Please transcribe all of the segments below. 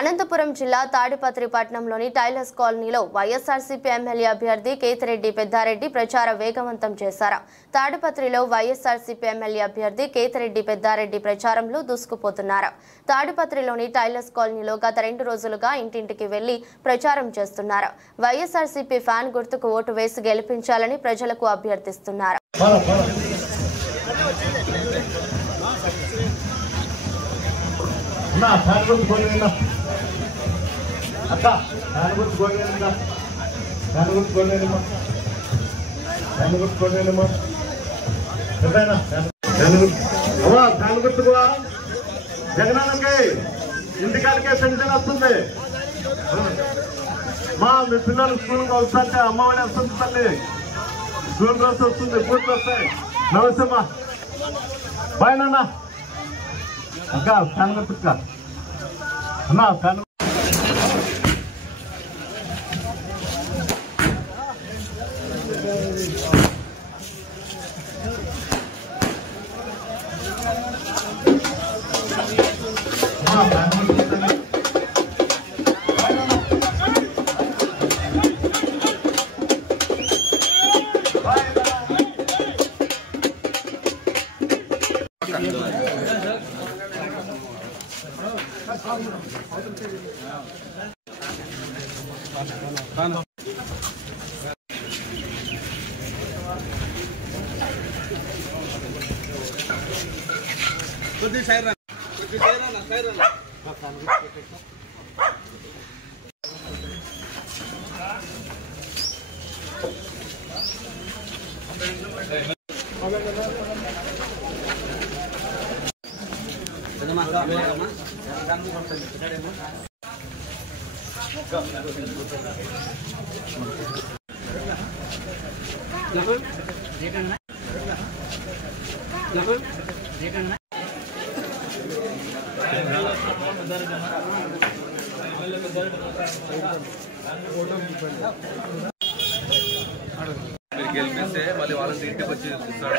అనంతపురం జిల్లా తాడిపత్రి పట్టణంలోని టైలర్స్ కాలనీలో వైఎస్ఆర్సీపీ ఎమ్మెల్యే అభ్యర్థి కేతిరెడ్డి పెద్దారెడ్డి ప్రచార వేగవంతం చేశారు. తాడిపత్రిలో వైఎస్ఆర్సీపీ ఎమ్మెల్యే అభ్యర్థి కేతిరెడ్డి పెద్దారెడ్డి ప్రచారంలో దూసుకుపోతున్నారు. తాడిపత్రిలోని టైలర్స్ కాలనీలో గత 2 రోజులుగా ఇంటింటికి వెళ్లి ప్రచారం చేస్తున్నారు. వైఎస్ఆర్సీపీ ఫ్యాన్ గుర్తుకు ఓటు వేసి గెలిపించాలని ప్రజలకు అభ్యర్థిస్తున్నారు. జగనానికి ఇంటికాడికే పెన్షన్ వస్తుంది. మీ పిల్లలు స్కూల్కి వస్తుంటే అమ్మఒడి వస్తుంది, తల్లి స్కూల్ డ్రెస్ వస్తుంది, బూట్లు వస్తాయి. నమస్తే అమ్మా, బాయ్ నాన్న. అక్క ఫ్యాన్ గుర్తుక్క అన్నా, ఫ్యాన్ గెలిపిస్తే మళ్ళీ వాళ్ళకి ఇంటికి వచ్చి చూస్తాడు.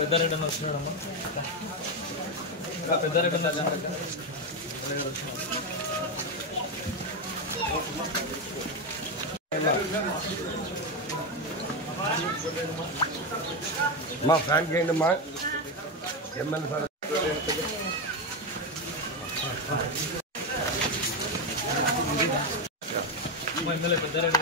పెద్దారెడ్డి అని వస్తున్నాడమ్మా, పెద్దారెడ్డి మా ఫ్యాన్ చేయండి మా ఎమ్మెల్యే సార్. ఎమ్మెల్యే పెద్దారెడ్డి